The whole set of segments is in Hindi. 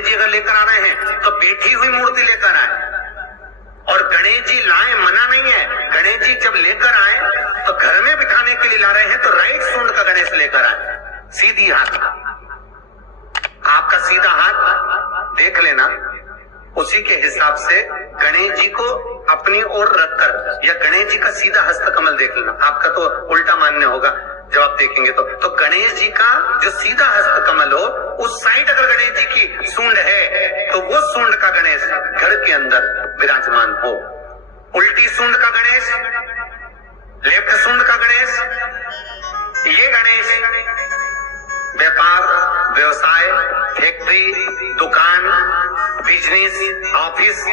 गणेश जी अगर लेकर आ रहे हैं तो बैठी हुई मूर्ति लेकर आए, और गणेश जी लाए मना नहीं है। गणेश जी जब लेकर आए तो घर में बिठाने के लिए ला रहे हैं तो राइट सूंड का गणेश लेकर आए, सीधी हाथ का। आपका सीधा हाथ देख लेना, उसी के हिसाब से गणेश जी को अपनी ओर रखकर, या गणेश जी का सीधा हस्तकमल देख लेना। आपका तो उल्टा मान्य होगा जब आप देखेंगे तो गणेश जी का जो सीधा हस्तकमल हो, उस साइड अगर गणेश जी की सूंड है तो वो सूंड का गणेश घर के अंदर विराजमान हो। उल्टी सूंड का गणेश, लेफ्ट सूंड का गणेश, ये गणेश व्यापार, व्यवसाय, फैक्ट्री, दुकान, बिजनेस, ऑफिस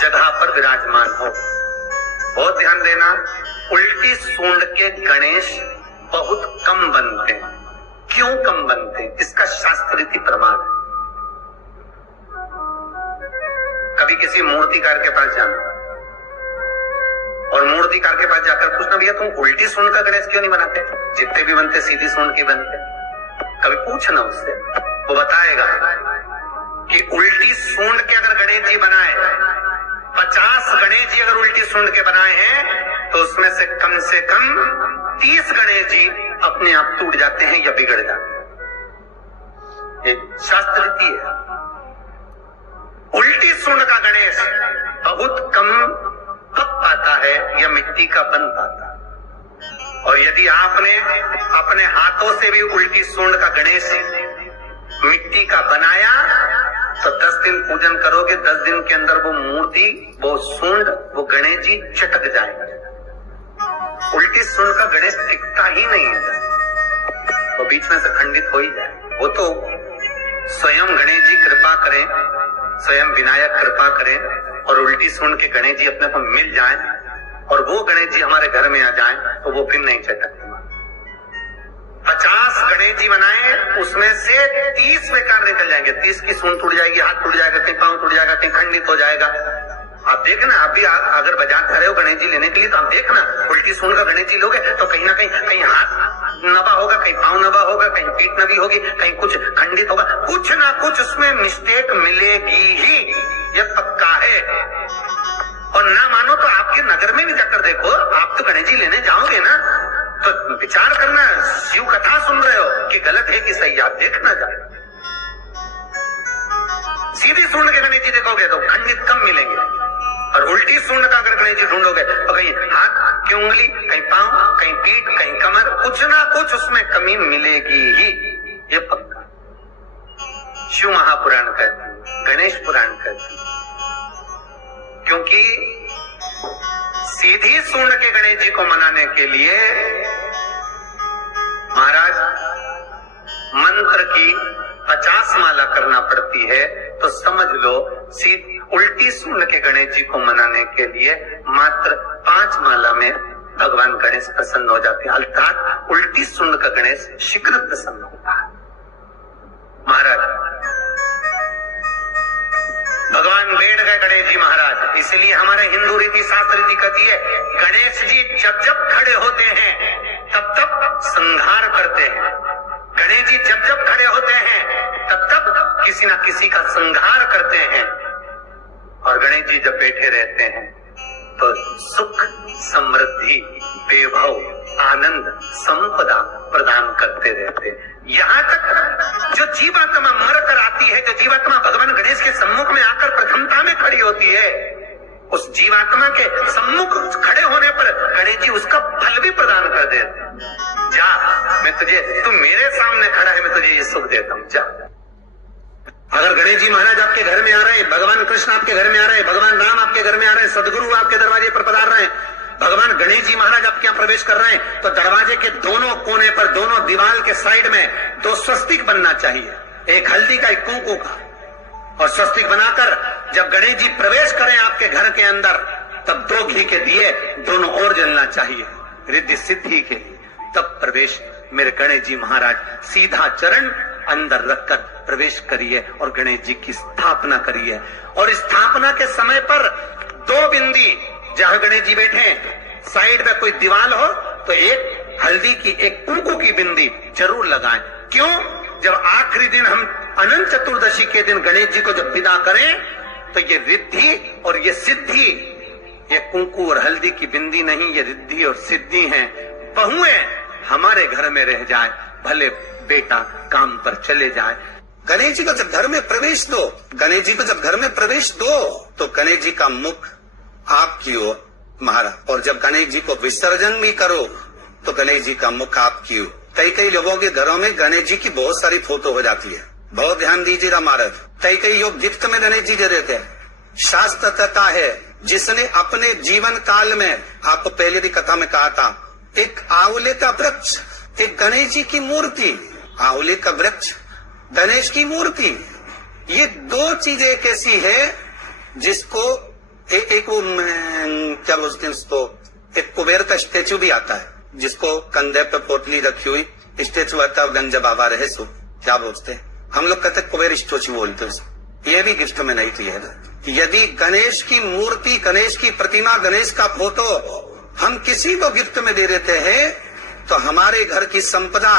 जगह पर विराजमान हो। बहुत ध्यान देना, उल्टी सूंड के गणेश बहुत कम बनते हैं। क्यों कम बनते हैं? इसका शास्त्रीय प्रमाण है। कभी किसी मूर्तिकार के पास जाना और मूर्तिकार के पास जाकर पूछना, भैया तुम उल्टी सूंड का गणेश क्यों नहीं बनाते? जितने भी बनते सीधी सूंड के बनते। कभी पूछना उससे, वो बताएगा कि उल्टी सूंड के अगर गणेश जी बनाए, 50 गणेश जी अगर उल्टी सूंड के बनाए हैं तो उसमें से कम 30 गणेश जी अपने आप टूट जाते हैं या बिगड़ जाते हैं। एक शास्त्र रीति है। उल्टी सूंड का गणेश बहुत कम पक पाता है या मिट्टी का बन पाता है। और यदि आपने अपने हाथों से भी उल्टी सूंड का गणेश मिट्टी का बनाया तो 10 दिन पूजन करोगे, 10 दिन के अंदर वो मूर्ति, वो सूंड, वो गणेश जी चटक जाएगा। उल्टी सूंड का गणेश टिकता ही नहीं है, वो बीच में से खंडित हो ही जाए। वो तो स्वयं गणेश जी कृपा करें, स्वयं विनायक कृपा करें और उल्टी सूंड के गणेश जी अपने को मिल जाएं और वो गणेश जी हमारे घर में आ जाएं तो वो फिर नहीं चटकते। 50 गणेश जी बनाए, उसमें से 30 बेकार निकल जाएंगे। 30 की सूंड टूट जाएगी, हाथ टूट जाएगा, कहीं पांव टूट जाएगा, कहीं खंडित हो जाएगा। आप देखना, अभी अगर बाजार खड़े हो गणेश जी लेने के लिए तो आप देखना, उल्टी सूंड का गणेश जी लोगे तो कहीं ना कहीं हाथ नबा होगा, कहीं पांव नबा होगा, कहीं पीठ नबी होगी, कहीं कुछ खंडित होगा, कुछ ना कुछ उसमें मिस्टेक मिलेगी ही, ये पक्का है। और ना मानो तो आपके नगर में भी जाकर देखो, आप तो गणेश जी लेने जाओगे ना तो विचार करना, शिव कथा सुन रहे हो कि गलत है कि सही, आप देखना जाए। सीधी सूंड के गणेश जी देखोगे तो खंडित कम मिलेंगे, और उल्टी सूंड का अगर गणेश जी ढूंढोगे तो कहीं हाथ की उंगली, कहीं पांव, कहीं पीठ, कहीं कमर, कुछ ना कुछ उसमें कमी मिलेगी ही, ये पक्का। शिव महापुराण कहते हैं, गणेश पुराण कहते हैं, क्योंकि सीधी सूंड के गणेश जी को मनाने के लिए महाराज मंत्र की 50 माला करना पड़ती है। तो समझ लो उल्टी सूंड के गणेश जी को मनाने के लिए मात्र 5 माला में भगवान गणेश प्रसन्न हो जाते हैं, अर्थात उल्टी सूंड का गणेश शीघ्र प्रसन्न होता है। महाराज भगवान बैठ गए गणेश जी महाराज, इसलिए हमारे हिंदू रीति शास्त्र रीति कहती है, गणेश जी जब जब खड़े होते हैं तब तब संहार करते हैं। गणेश जी जब जब खड़े होते हैं तब तब किसी न किसी का संहार करते हैं। और गणेश जी जब बैठे रहते हैं तो सुख, समृद्धि, वैभव, आनंद, संपदा प्रदान करते रहते हैं। यहाँ तक जो जीवात्मा मर कर आती है, जो जीवात्मा भगवान गणेश के सम्मुख में आकर प्रथमता में खड़ी होती है, उस जीवात्मा के सम्मुख खड़े होने पर गणेश जी उसका फल भी प्रदान कर देते हैं। जा, मैं तुझे, तू मेरे सामने खड़ा है, मैं तुझे ये सुख देता हूं, जा। अगर गणेश जी महाराज आपके घर में आ रहे हैं, भगवान कृष्ण आपके घर में आ रहे हैं, भगवान राम आपके घर में आ रहे हैं, सदगुरु आपके दरवाजे पर पधार रहे हैं, भगवान गणेश जी महाराज आपके यहाँ प्रवेश कर रहे हैं, तो दरवाजे के दोनों कोने पर, दोनों दीवार के साइड में 2 स्वस्तिक बनना चाहिए, एक हल्दी का, एक कुंकू का। और स्वस्तिक बनाकर जब गणेश जी प्रवेश करें आपके घर के अंदर, तब 2 घी के दिए दोनों ओर जलना चाहिए रिद्धि सिद्धि के लिए। तब प्रवेश मेरे गणेश जी महाराज सीधा चरण अंदर रखकर प्रवेश करिए और गणेश जी की स्थापना करिए। और स्थापना के समय पर 2 बिंदी, जहां गणेश जी बैठे साइड में कोई दीवार हो तो एक हल्दी की, एक कुंकू की बिंदी जरूर लगाएं। क्यों? जब आखिरी दिन हम अनंत चतुर्दशी के दिन गणेश जी को जब विदा करें तो ये रिद्धि और ये सिद्धि, ये कुंकू और हल्दी की बिंदी नहीं, ये रिद्धि और सिद्धि हैं। बहुएं हमारे घर में रह जाए, भले बेटा काम पर चले जाए। गणेश जी को जब घर में प्रवेश दो, गणेश जी को जब घर में प्रवेश दो तो गणेश जी का मुख आपकी ओर महाराज, और जब गणेश जी को विसर्जन भी करो तो गणेश जी का मुख आपकी ओर। कई लोगों के घरों में गणेश जी की बहुत सारी फोटो हो जाती है, बहुत ध्यान दीजिएगा महाराज। कई लोग गिफ्ट में गणेश जी दे देते हैं। शास्त्र कहता है जिसने अपने जीवन काल में, आपको पहले भी कथा में कहा था, एक आंवले का वृक्ष, एक गणेश जी की मूर्ति, आंवले का वृक्ष, गणेश की मूर्ति, ये दो चीजें एक ऐसी है जिसको एक वो क्या बोलते हैं उसको, एक कुबेर का स्टेचू भी आता है जिसको कंधे पे पोटली रखी हुई स्टेचू आता है, गंज बाबा रहे सो क्या बोलते हैं, हम लोग कहते कुबेर स्टेचू बोलते हैं उसको। ये भी गिफ्ट में नहीं थी है। यदि गणेश की मूर्ति, गणेश की प्रतिमा, गणेश का फोटो हम किसी को गिफ्ट में दे देते हैं तो हमारे घर की संपदा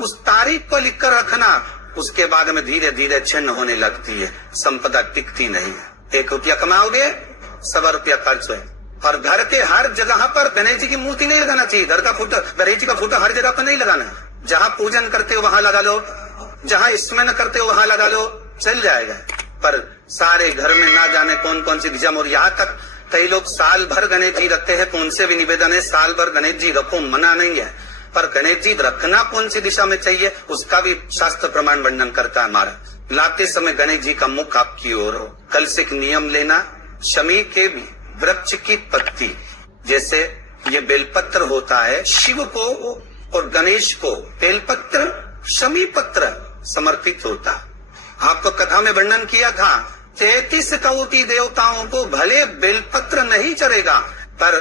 उस तारीख को लिखकर रखना, उसके बाद में धीरे धीरे छिन्न होने लगती है, संपदा टिकती नहीं है। 1 रुपया कमाओगे, 100 रुपया खर्च है। और घर के हर जगह पर गणेश जी की मूर्ति नहीं लगाना चाहिए। घर का फोटो, गणेश जी का फोटो हर जगह पर नहीं लगाना। जहाँ पूजन करते हो वहां लगा लो, जहाँ स्मरण करते हो वहां लगा लो, चल जाएगा। पर सारे घर में ना जाने कौन कौन सी दिशा में, और यहाँ तक कई लोग साल भर गणेश जी रखते हैं, तो उनसे भी निवेदन है साल भर गणेश जी रखो, मना नहीं है, पर गणेश जी रखना कौन सी दिशा में चाहिए उसका भी शास्त्र प्रमाण वर्णन करता है हमारा। लाते समय गणेश जी का मुख आपकी ओर हो। कल से एक नियम लेना, शमी के वृक्ष की पत्ती, जैसे ये बेलपत्र होता है, शिव को और गणेश को बेलपत्र, शमी पत्र समर्पित होता। आपको कथा में वर्णन किया था 33 कोटि देवताओं को भले बेलपत्र नहीं चढ़ेगा, पर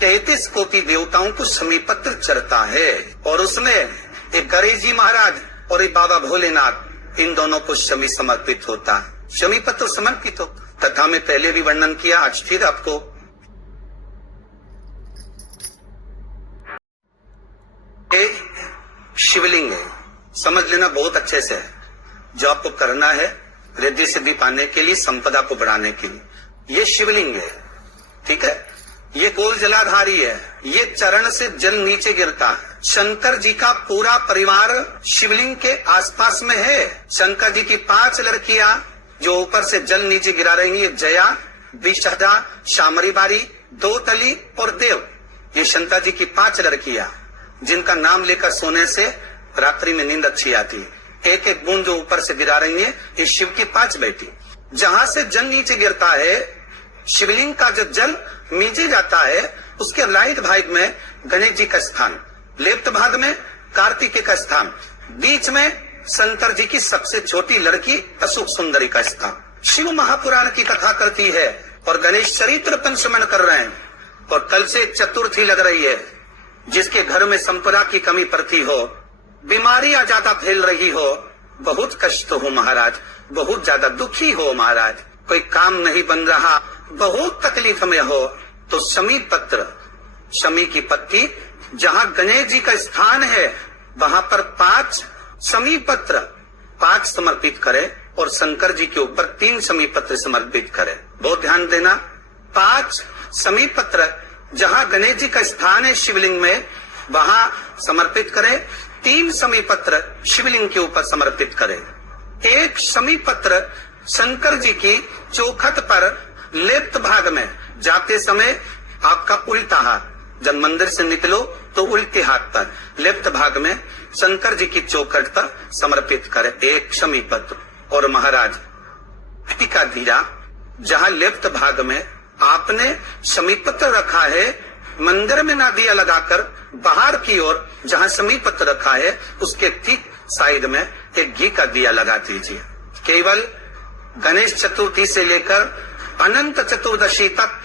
33 कोटि देवताओं को शमी पत्र चढ़ता है। और उसमें एक गणेश जी महाराज और एक बाबा भोलेनाथ, इन दोनों को शमी समर्पित होता है, शमी पत्र समर्पित हो। कथा में पहले भी वर्णन किया, आज फिर आपको। शिवलिंग है, समझ लेना बहुत अच्छे से है, जो आपको करना है रिद्धि सिद्धि पाने के लिए, संपदा को बढ़ाने के लिए। ये शिवलिंग है, ठीक है, ये गोल जलाधारी है, ये चरण से जल नीचे गिरता है। शंकर जी का पूरा परिवार शिवलिंग के आसपास में है। शंकर जी की 5 लड़कियां जो ऊपर से जल नीचे गिरा रही है, जया, विषहदा, शामरी बारी, दो तली और देव, ये शंकर जी की 5 लड़कियां जिनका नाम लेकर सोने से रात्रि में नींद अच्छी आती है। एक एक बूंद जो ऊपर से गिरा रही है, ये शिव की 5 बेटी। जहां से जल नीचे गिरता है, शिवलिंग का जो जल नीचे जाता है, उसके राइट भाग में गणेश जी का स्थान, लेफ्ट भाग में कार्तिकेय का स्थान, बीच में शंकर जी की सबसे छोटी लड़की अशोक सुंदरी का स्थान। शिव महापुराण की कथा करती है और गणेश चरित्र पंचमन कर रहे हैं। और कल से चतुर्थी लग रही है, जिसके घर में संपदा की कमी पड़ती हो, बीमारियां ज्यादा फैल रही हो, बहुत कष्ट हो महाराज, बहुत ज्यादा दुखी हो महाराज, कोई काम नहीं बन रहा, बहुत तकलीफ में हो, तो शमी पत्र, शमी की पत्ती, जहां गणेश जी का स्थान है वहां पर 5 शमी पत्र 5 समर्पित करे और शंकर जी के ऊपर 3 शमी पत्र समर्पित करे। बहुत ध्यान देना, 5 शमी पत्र जहां गणेश जी का स्थान है शिवलिंग में, वहां समर्पित करे। 3 शमी पत्र शिवलिंग के ऊपर समर्पित करे। 1 शमी पत्र शंकर जी की चौखट पर लेफ्ट भाग में, जाते समय आपका उल्टा हाथ, जब मंदिर से निकलो तो उल्टे हाथ पर लेफ्ट भाग में शंकर जी की चौखट पर समर्पित करे 1 शमी पत्र। और महाराज टीका धीरा, जहां लेफ्ट भाग में आपने शमी पत्र रखा है, मंदिर में ना दिया लगाकर बाहर की ओर जहां शमी पत्र रखा है, उसके ठीक साइड में एक घी का दिया लगा दीजिए। केवल गणेश चतुर्थी से लेकर अनंत चतुर्दशी तक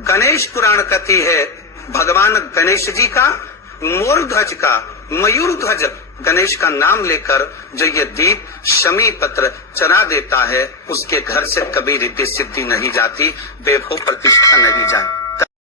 गणेश पुराण कहती है, भगवान गणेश जी का मोर ध्वज का, मयूर ध्वज गणेश का नाम लेकर जो ये दीप शमी पत्र चढ़ा देता है, उसके घर से कभी रिद्धि सिद्धि नहीं जाती, वैभव प्रतिष्ठा नहीं जाती।